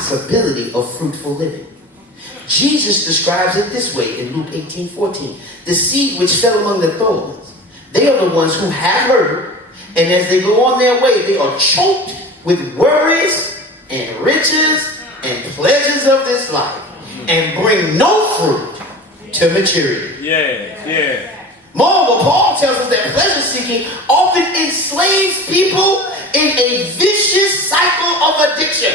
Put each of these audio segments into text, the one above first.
possibility of fruitful living. Jesus describes it this way in Luke 18:14. The seed which fell among the thorns, they are the ones who have heard, and as they go on their way, they are choked with worries and riches and pleasures of this life, and bring no fruit to maturity. Yeah. Moreover, Paul tells us that pleasure seeking often enslaves people in a vicious cycle of addiction.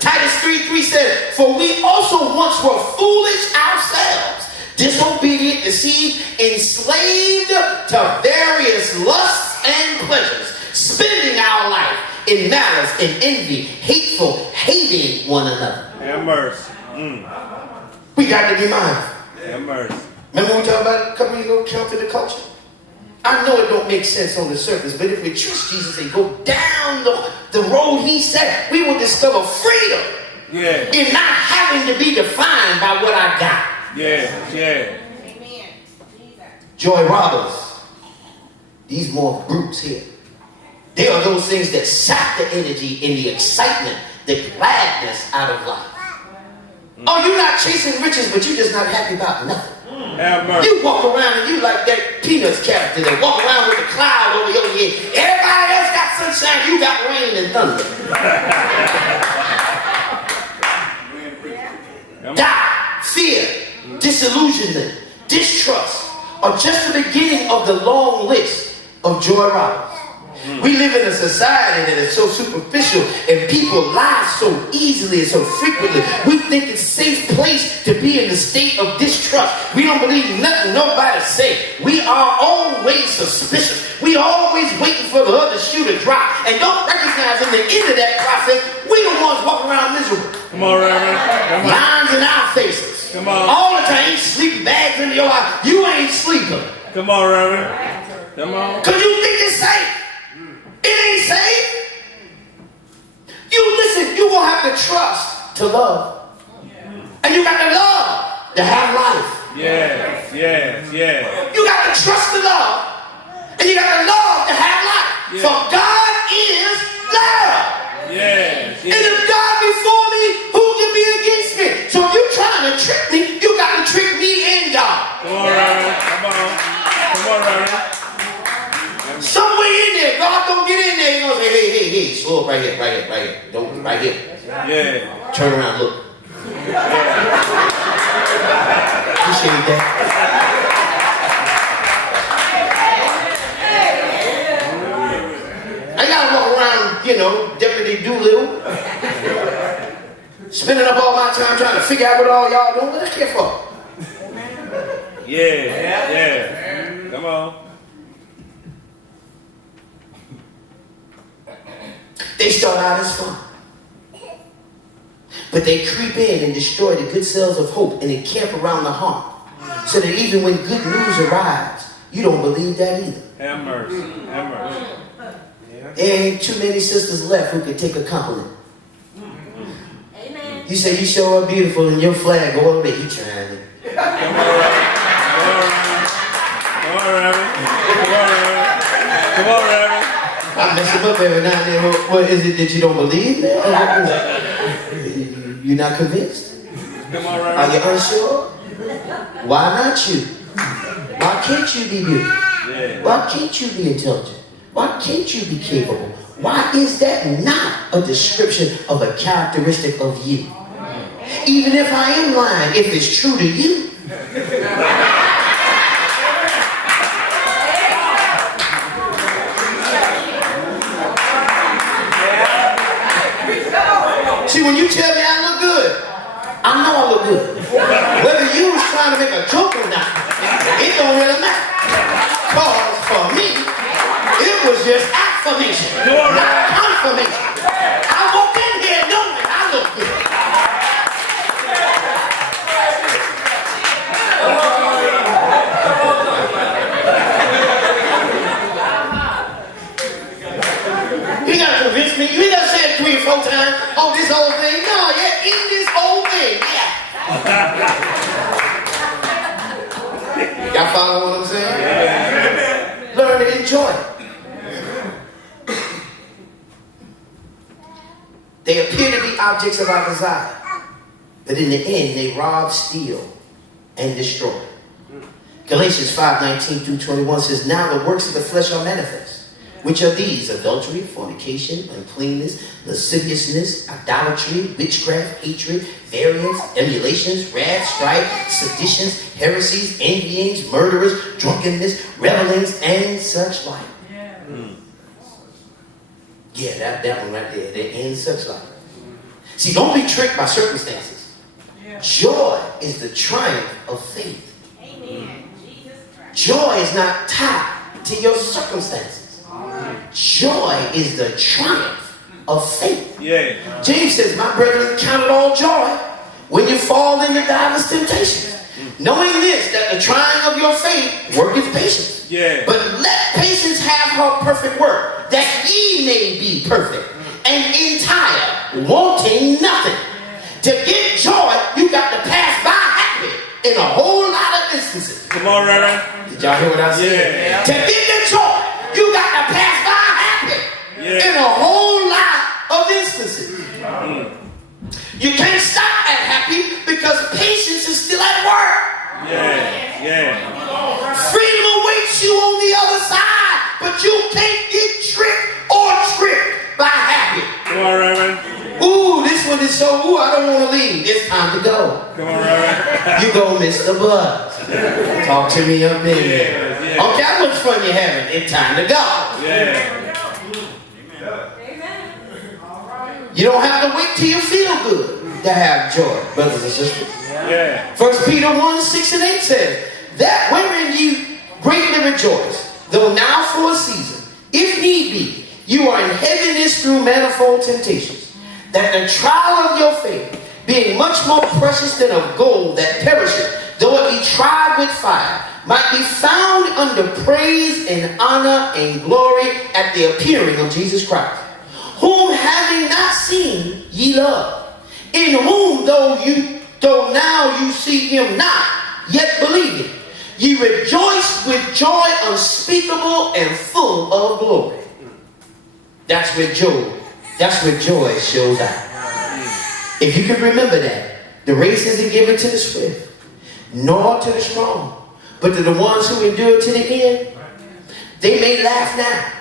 Titus 3:3 says, for we also once were foolish ourselves, disobedient, deceived, enslaved to various lusts and pleasures, spending our life in malice and envy, hateful, hating one another. Have mercy. We got to be mindful. Have mercy. Remember when we talked about a couple years ago, counter the culture? I know it don't make sense on the surface, but if we trust Jesus and go down the road he said, we will discover freedom in not having to be defined by what I got. Amen. Joy robbers, these more brutes here, they are those things that sap the energy and the excitement, the gladness out of life. Oh, you're not chasing riches, but you're just not happy about nothing. You walk around and you like that Peanuts character that walk around with a cloud over your head. Everybody else got sunshine, you got rain and thunder. Doubt, fear, disillusionment, distrust are just the beginning of the long list of joy robbers. We live in a society that is so superficial and people lie so easily and so frequently. We think it's a safe place to be in the state of distrust. We don't believe nothing nobody say. We are always suspicious. We always waiting for the other shoe to drop and don't recognize in the end of that process, we the ones walking around miserable. Come on, Reverend. Lines in our faces. Come on. All the time, sleeping bags in your eye. You ain't sleeping. Come on, Reverend. Come on. Because you think it's safe. It ain't safe. You listen, you're going to have to trust to love. And you got to love to have life. Yes. You got to trust to love. And you got to love to have life. For God is love. Yes. And if God be for me, who can be against me? So if you're trying to trick me, you got to trick me and God. Come on, Reverend. Come on, Reverend. Somewhere in there, God don't get in there. He's going to say, hey, slow up right here. Don't, right here. Yeah. Turn around, look. Appreciate that. I got to walk around, Deputy Doolittle, spending up all my time trying to figure out what all y'all doing. What I care for? Yeah. Come on. They start out as fun. But they creep in and destroy the good cells of hope and encamp around the heart. So that even when good news arrives, you don't believe that either. Have mercy. There ain't too many sisters left who can take a compliment. Amen. You say you show up beautiful and your flag go over there. He trying to. Come on, Reverend. I mess him up every now and then. What is it that you don't believe? You're not convinced? Come on, Reverend. Are you unsure? Why not you? Why can't you be beautiful? Why can't you be intelligent? Why can't you be capable? Why is that not a description of a characteristic of you? Even if I am lying, if it's true to you. See, when you tell me I look good, I know I look good. Whether you was trying to make a joke or not, it don't really matter. Because for me, it was just affirmation, not confirmation. I walked in here knowing I look good. You gotta convince me. You gotta say it 3 or 4 times. Oh, this whole thing. No, yeah, eat this whole thing. Yeah. Y'all follow what I'm saying? Yeah. Learn to enjoy it. They appear to be objects of our desire. But in the end, they rob, steal, and destroy. Galatians 5:19 through 21 says, now the works of the flesh are manifest, which are these: adultery, fornication, uncleanness, lasciviousness, idolatry, witchcraft, hatred, variance, emulations, wrath, strife, seditions, heresies, envyings, murderers, drunkenness, revelings, and such like. Yeah, that one right there. They end such like. See, don't be tricked by circumstances. Joy is the triumph of faith. Amen. Jesus Christ. Joy is not tied to your circumstances. Joy is the triumph of faith. Yeah. James says, my brethren, count it all joy when you fall into divers temptations, knowing this, that the trying of your faith worketh patience. Yeah. But let patience have her perfect work, that ye may be perfect and entire, wanting nothing. To get joy, you got to pass by happy in a whole lot of instances. Come on, Reverend. Did y'all hear what I said? Yeah. To get the joy, you got to pass by happy in a whole lot of instances. You can't stop at happy because patience is still at work. Yeah. Freedom awaits you on the other side, but you can't get tricked or tricked by happy. Come on, Reverend. Ooh, this one is so, I don't want to leave. It's time to go. Come on, Reverend. You go, Mr. Buzz. Talk to me up in there. Yeah. Okay, how much fun you having? It's time to go. Yeah. You don't have to wait till you feel good to have joy, brothers and sisters. Yeah. 1 Peter 1:6-8 says, that wherein you greatly rejoice, though now for a season, if need be, you are in heaviness through manifold temptations, that the trial of your faith, being much more precious than of gold that perisheth, though it be tried with fire, might be found under praise and honor and glory at the appearing of Jesus Christ, whom having not seen ye love, in whom though now you see him not, yet believing, ye rejoice with joy unspeakable and full of glory. That's where joy shows up. If you can remember that, the race isn't given to the swift, nor to the strong, but to the ones who endure to the end. They may laugh now,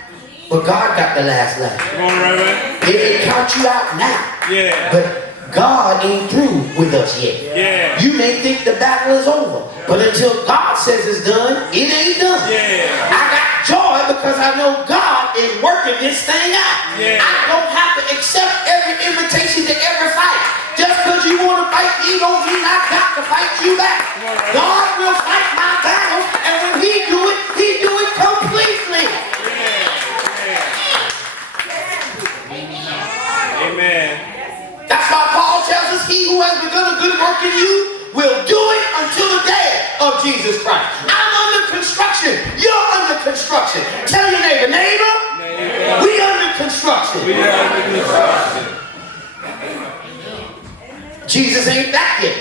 but God got the last laugh. Come on, Reverend. They may count you out now, Yeah. but God ain't through with us yet. Yeah. You may think the battle is over, but until God says it's done, it ain't done. Yeah. I got joy because I know God is working this thing out. Yeah. I don't have to accept every invitation to every fight. Just because you want to fight me don't mean I got to fight you back. God will fight my battles, and when he do it completely. Amen. That's why Paul tells us, he who has begun a good work in you will do it until the day of Jesus Christ. I'm under construction. You're under construction. Tell your neighbor, we under construction. We are the construction. Jesus ain't back yet.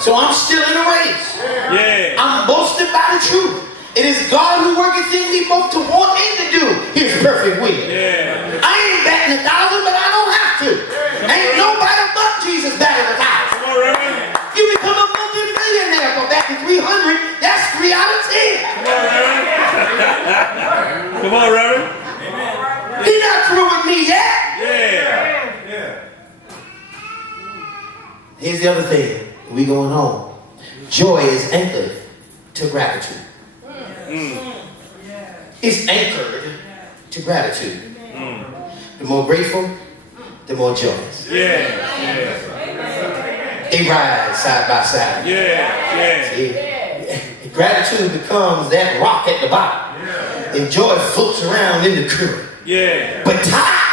So I'm still in the race. Yeah. I'm boasted by the truth. It is God who worketh in me both to want and to do his perfect will. Yeah. I ain't batting 1,000, but I don't have to. Ain't nobody but Jesus batting 1,000. Come on, Reverend. You become a multi-millionaire for batting 300. That's 3 out of 10. Come on, Reverend. Come on, Reverend. He's not through with me yet. Yeah. Here's the other thing. We going home. Joy is anchored to gratitude. It's anchored to gratitude. The more grateful, the more joyous. Yeah. They ride side by side. Yeah. See? Gratitude becomes that rock at the bottom. And joy floats around in the current. Yeah. But tide